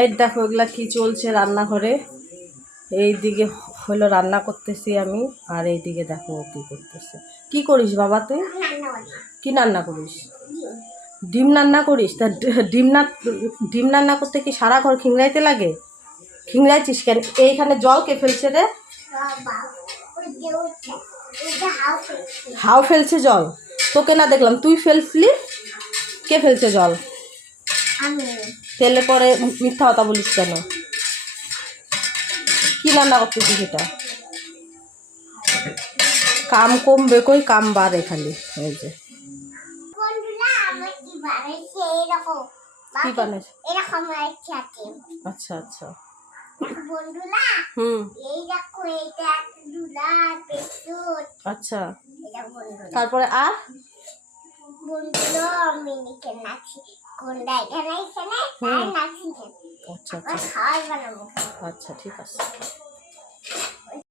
এই দেখো এগুলা কি চলছে রান্নাঘরে। এইদিকে হলো রান্না করতেছি আমি, আর এইদিকে দেখো ও কি করতেছে। কি করিস বাবা তুই? কি রান্না করিস? ডিম রান্না করিস? তা ডিম রান্না করতে কি সারা ঘর খিংড়াইতে লাগে? খিংড়াইছিস কেন? এইখানে জল কে ফেলছে রে? হাও ফেলছে জল? তোকে না দেখলাম, তুই ফেলছিলি। কে ফেলছে জল? ফেলে পরে মিথ্যা কথা বলিস কেন? কি রান্না করতেছিস এটা? কাম কমবে কই, কাম বাড়ে খালি। এই যে কি বানাইছ? আচ্ছা আচ্ছা। আচ্ছা, তারপরে আর আচ্ছা আচ্ছা আচ্ছা, ঠিক আছে।